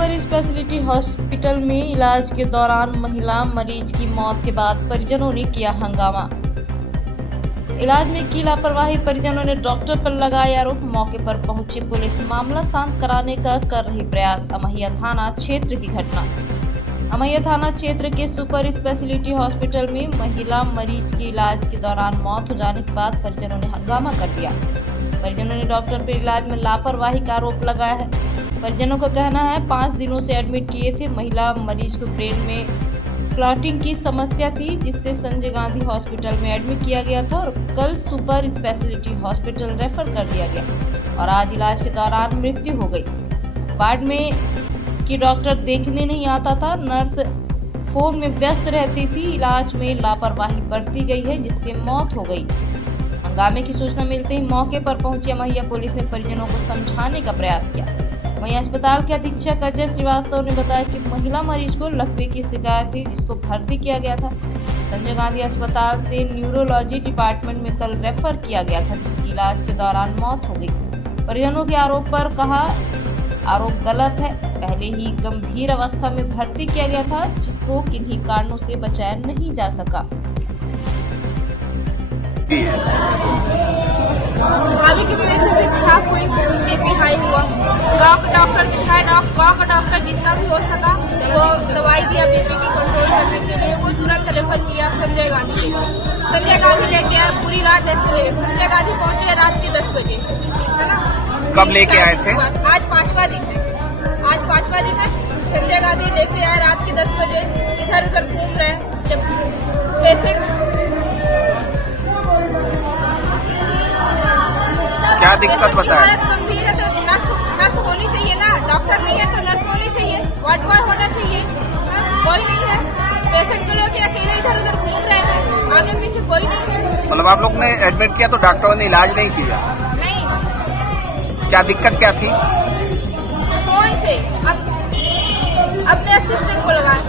Super speciality hospital में इलाज के दौरान महिला मरीज की मौत के बाद परिजनों ने किया हंगामा। इलाज में की लापरवाही, परिजनों ने डॉक्टर पर लगाए आरोप। मौके पर पहुंची पुलिस मामला शांत कराने का कर रही प्रयास। अमैया थाना क्षेत्र की घटना। अमैया थाना क्षेत्र के सुपर स्पेशलिटी हॉस्पिटल में महिला मरीज की इलाज के दौरान मौत हो जाने के बाद परिजनों ने हंगामा कर दिया। परिजनों ने डॉक्टर पर इलाज में लापरवाही का आरोप लगाया है। परिजनों का कहना है 5 दिनों से एडमिट किए थे। महिला मरीज को ब्रेन में क्लॉटिंग की समस्या थी, जिससे संजय गांधी हॉस्पिटल में एडमिट किया गया था और कल सुपर स्पेशलिटी हॉस्पिटल रेफर कर दिया गया और आज इलाज के दौरान मृत्यु हो गई। वार्ड में कि डॉक्टर देखने नहीं आता था, नर्स फोन में व्यस्त रहती थी। इलाज में लापरवाही बरती गई है, जिससे मौत हो गई। हंगामे की सूचना मिलते ही मौके पर पहुंची अमैया पुलिस ने परिजनों को समझाने का प्रयास किया। वहीं अस्पताल के अधीक्षक अजय श्रीवास्तव ने बताया कि महिला मरीज को लकवे की शिकायत थी, जिसको भर्ती किया गया था। संजय गांधी अस्पताल से न्यूरोलॉजी डिपार्टमेंट में कल रेफर किया गया था, जिसकी इलाज के दौरान मौत हो गई। परिजनों के आरोप पर कहा आरोप गलत है। पहले ही गंभीर अवस्था में भर्ती किया गया था, जिसको किन्हीं कारणों से बचाया नहीं जा सका। भाभी की तबीयत खराब हुई, बीपी हाई हुआ। गाँव का डॉक्टर दिखाया, गाँव का डॉक्टर जितना भी हो सका वो दवाई दिया बीपी की कंट्रोल करने के लिए। वो तुरंत रेफर किया संजय गांधी के लिए। संजय गांधी लेके आए, पूरी रात ऐसे ले। संजय गांधी पहुंचे रात के 10 बजे, है ना। कब लेके आए थे? आज 5वां दिन है। आज 5वां दिन है। संजय गांधी लेके आए रात के 10 बजे। इधर उधर घूम रहे हैं। जब पेशेंट क्या दिक्कत बताया? गंभीर है तो नर्स होनी चाहिए ना। डॉक्टर नहीं है तो नर्स होनी चाहिए, वार्ड बॉय होना चाहिए। कोई नहीं है। पेशेंट को लेके अकेले इधर उधर घूम रहे हैं, आगे पीछे कोई नहीं है। मतलब आप लोग ने एडमिट किया तो डॉक्टरों ने इलाज नहीं किया? नहीं। क्या दिक्कत क्या थी? फोन से अपने असिस्टेंट को लगाए,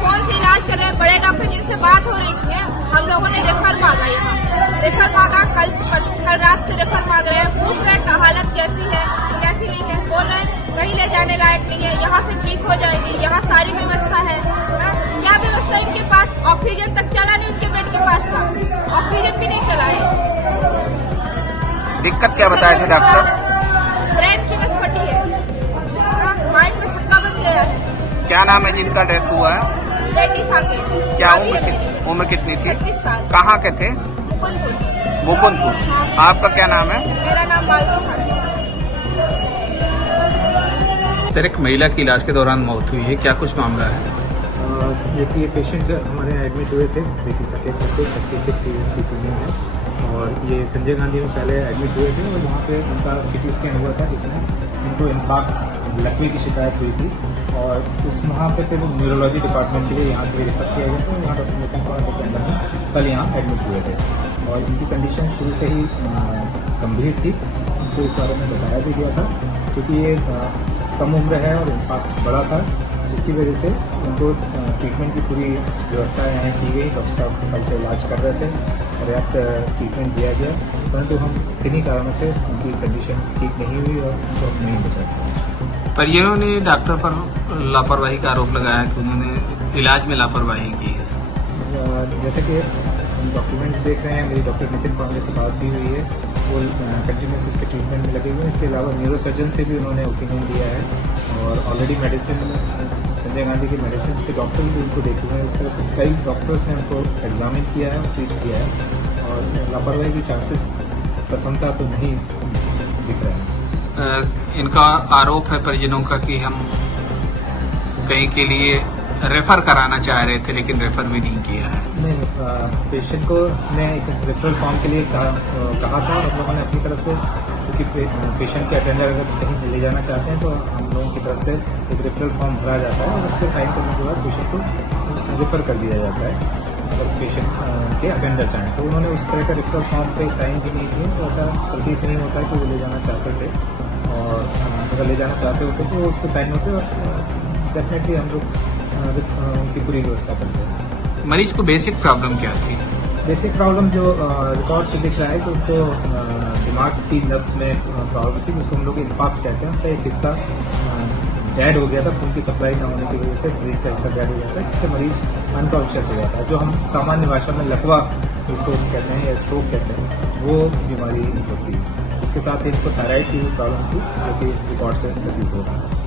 फोन से इलाज कर रहे हैं। बड़े डॉक्टर जिनसे बात हो रही थी, हम लोगों ने रेफर मांगा। यहाँ रेफर मांगा, कल रात से रेफर मांग रहे हैं। पूछ रहे हैं हालत कैसी है, कैसी नहीं है। बोल रहे हैं कहीं ले जाने लायक नहीं है, यहाँ से ठीक हो जाएगी, यहाँ सारी व्यवस्था है। क्या व्यवस्था इनके पास? ऑक्सीजन तक चला नहीं उनके बेड के पास का, ऑक्सीजन भी नहीं चला है। दिक्कत क्या बताए थे डॉक्टर? ब्रेन की नस फटी है, माइंड में धक्का बन गया है। क्या नाम है जिनका डेथ हुआ है? बेटी साके। क्या उम्र कितनी थी? 36 साल। कहाँ के थे? मुकुंदपुर। हाँ। आपका क्या नाम है? मेरा नाम मालती साके। सर, एक महिला की इलाज के दौरान मौत हुई है, क्या कुछ मामला है? ये पेशेंट हमारे यहाँ एडमिट हुए थे, बेटी साकेत करके 36 ईयर की फीमेल है। और ये संजय गांधी में पहले एडमिट हुए थे और वहाँ पे उनका सीटी स्कैन हुआ था, जिसमें उनको इन्फाक्ट लकवे की शिकायत हुई थी। और उस वहाँ से फिर न्यूरोलॉजी डिपार्टमेंट के लिए यहाँ पे रेफर किया गया था। यहाँ डॉक्टर नितिन कुमार के अंदर में कल यहाँ एडमिट हुए थे और इनकी कंडीशन शुरू से ही गंभीर थी। उनको इस बारे में बताया भी गया था, क्योंकि ये कम उम्र है और इन्फाक्ट बड़ा था, जिसकी वजह से उनको ट्रीटमेंट की पूरी व्यवस्था यहाँ की गई। डॉक्टर साहब कल से इलाज कर रहे थे, पर्याप्त ट्रीटमेंट दिया गया, परंतु हम किन्हीं कारणों से उनकी कंडीशन ठीक नहीं हुई और उनको हम नहीं बचा। परिजनों ने डॉक्टर पर लापरवाही का आरोप लगाया कि उन्होंने इलाज में लापरवाही की है। जैसे कि हम डॉक्यूमेंट्स देख रहे हैं, मेरी डॉक्टर नितिन पांडे से बात भी हुई है, वो कंटिन्यूस इसके ट्रीटमेंट में लगे हुए हैं। इसके अलावा न्यूरोसर्जन से भी उन्होंने ओपिनियन दिया है और ऑलरेडी मेडिसिन संजय गांधी की मेडिसिन के डॉक्टर्स भी उनको देखे हुए हैं। इस तरह से कई डॉक्टर्स ने उनको एग्जामिन किया है, ट्रीट किया है और लापरवाही की चांसेस प्रथमता तो नहीं दिख रहे हैं। इनका आरोप है परिजनों का कि हम कहीं के लिए रेफर कराना चाह रहे थे, लेकिन रेफर भी नहीं किया है। नहीं, पेशेंट को ने एक रेफरल फॉर्म के लिए कहा था और लोगों ने अपनी तरफ से, क्योंकि पेशेंट के अटेंडर अगर कहीं ले जाना चाहते हैं तो हम लोगों की तरफ से एक रेफरल फॉर्म भरा जाता है और उस पर साइन करने के बाद पेशेंट को रेफर कर दिया जाता है। अगर पेशेंट के अटेंडर चाहें तो उन्होंने उस तरह का रेफरल फॉर्म पे साइन भी नहीं किए, तो ऐसा प्रतीत नहीं होता कि वो ले जाना चाहते थे। और अगर ले जाना चाहते होते तो उस पर साइन होते और डेफिनेटली हम लोग उनकी पूरी व्यवस्था करते हैं। मरीज को बेसिक प्रॉब्लम क्या थी? बेसिक प्रॉब्लम जो रिकॉर्ड से दिख रहा है कि उनको दिमाग की नस में प्रॉब्लम थी, जिसको हम लोग इन्फाक्ट कहते हैं। उनका एक हिस्सा डेड हो गया था, खून की सप्लाई ना होने की वजह से ब्रेन का हिस्सा डेड हो गया था, जिससे मरीज अनकॉन्शियस हो जाता है, जो हम सामान्य भाषा में लकवा जिसको कहते हैं या स्ट्रोक कहते हैं, वो बीमारी होती है। इसके साथ इनको थायराइड की भी प्रॉब्लम थी, जो कि रिकॉर्ड से प्रतीत होता है।